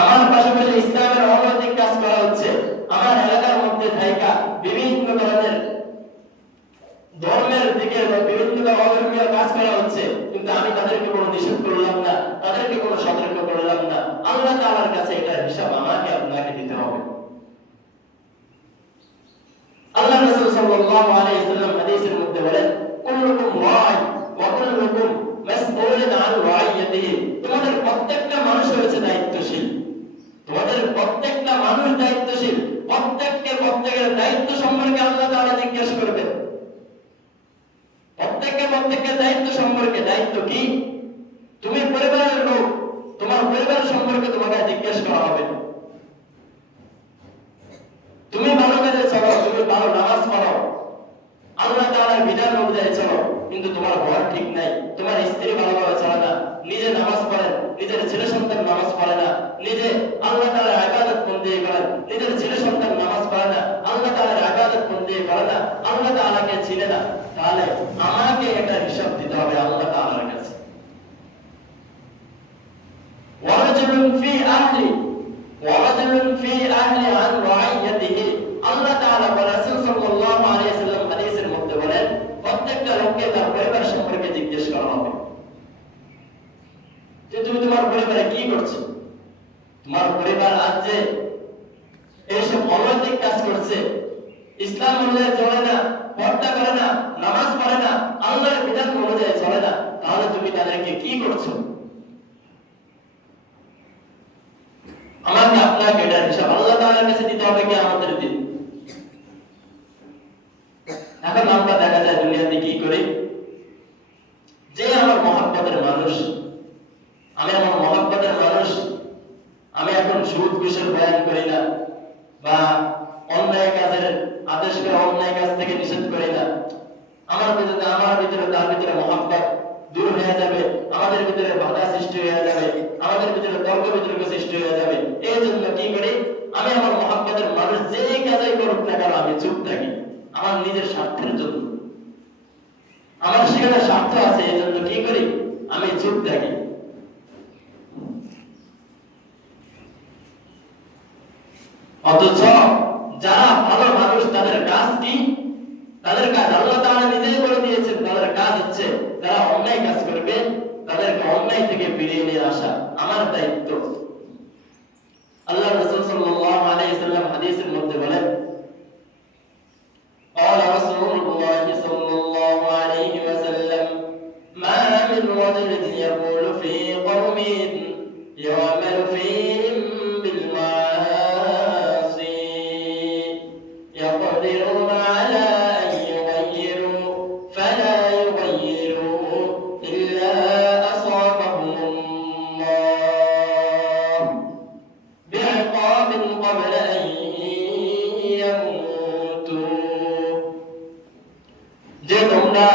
আমার পাশাপাশি ইসলামের অনৈতিক কাজ করা হচ্ছে, আমার এলাকার মধ্যে থাইকা বিভিন্ন ধরনের ধর্মের দিকে বা বিভিন্ন অধর্মীয় কাজ করা হচ্ছে, কিন্তু আমি তাদেরকে কোনো নিষেধ করলাম না, তাদেরকে কোনো সতর্ক করলাম না। আল্লাহ তাআলার কাছে এটার হিসাব আমাকে আপনাকে দিতে হবে। আল্লাহ রাসূল সাল্লাল্লাহু আলাইহি ওয়াসাল্লাম হাদিসের মধ্যে বলেন, কুল্লুকুম রাই ওয়া কুল্লুকুম মাসউলুন আন রাইয়াতিহি। তোমাদের প্রত্যেকটা মানুষ হচ্ছে দায়িত্বশীল, তোমাদের প্রত্যেকটা মানুষ দায়িত্বশীল। প্রত্যেকের দায়িত্ব সম্পর্কে আল্লাহ তাআলা জিজ্ঞেস করবেন। প্রত্যেকের দায়িত্ব সম্পর্কে। দায়িত্ব কি? তুমি পরিবারের লোক, তোমার পরিবার সম্পর্কে তোমাকে জিজ্ঞেস করা হবে। তুমি ভালো কাজে চলো, তুমি ভালো নামাজ পড়ো, আল্লাহ তাআলার বিধান অনুযায়ী চলো, কিন্তু তোমার ঘর ঠিক নাই, তোমার স্ত্রী ভালোভাবে চলে না, নিজে নামাজ পড়েন, নিজের ছেলে সন্তান নামাজ পড়ে না, নিজে আল্লাহ তাআলার ইবাদত বন্দেগী করেন, নিজের ছেলে সন্তান নামাজ পড়ে না, আল্লাহ তাআলার ইবাদত বন্দেগী করে না, আল্লাহ তাআলাকে চিনে না, তাহলে আমাকে এটা হিসাব দিতে হবে আল্লাহ তাআলার কাছে। ওয়ারাজুলুন ফি আহলি আন রাইয়াতিহি। আল্লাহ তাআলা ওয়া রাসূল সাল্লাল্লাহু আলাইহি ওয়াসাল্লাম হাদিসের মধ্যে বলেন, প্রত্যেকটা লোককে তার পরিবার সম্পর্কে জিজ্ঞেস করা হবে যে তুমি তোমার পরিবারে কি করছো। তোমার পরিবার আজ যে এইসব অনৈতিক কাজ করছে, ইসলাম অনুযায়ী চলে না, পর্দা করে না, নামাজ পড়ে না, আল্লাহর বিধান অনুযায়ী চলে না, তাহলে তুমি তাদেরকে কি করছো? আমাকে আপনাকে এটার হিসাব আল্লাহ তাআলার কাছে দিতে হবে কিয়ামতের দিন। এখন আমরা দেখা যায় দুনিয়াতে কি করি, যে আমার মহব্বতের মানুষ, আমি আমার মহব্বতের মানুষ, আমি এখন সুদ ঘুষের বয়ান করি না, বা অন্যায় কাজের আদেশ করে অন্যায় কাজ থেকে নিষেধ করি না, আমার ভিতরে তার ভিতরে মহব্বত দূর হয়ে যাবে, আমাদের ভিতরে বাধা সৃষ্টি হয়ে যাবে, আমাদের ভিতরে তর্ক বিতর্ক সৃষ্টি হয়ে যাবে। এই জন্য কি করি, আমি আমার মহব্বতের মানুষ যে কাজই করুক না কেন আমি চুপ থাকি, আমার নিজের স্বার্থের জন্য। আমার সেখানে স্বার্থ আছে, এই জন্য কি করি, আমি চুপ থাকি। অথচ যারা ভালো মানুষ তাদের কাজ কি? তাদের কাজ আল্লাহ তাআলা নিজেই বলে দিয়েছেন, তাদের কাজ হচ্ছে যারা অন্যায় কাজ করবে তাদেরকে অন্যায় থেকে ফিরিয়ে নিয়ে আসা আমার দায়িত্ব। আল্লাহ রাসূল সাল্লাল্লাহু আলাইহি ওয়াসাল্লাম হাদিসের মধ্যে বলেন, قال رسول الله صلى الله عليه وسلم ما من رجل يقول في قوم يعمل فيهم بالمعاصي يقدرون على أن يغيروا فلا يغيروا إلا أصابهم الله بعقاب قبل أن يموتوا। যে তোমরা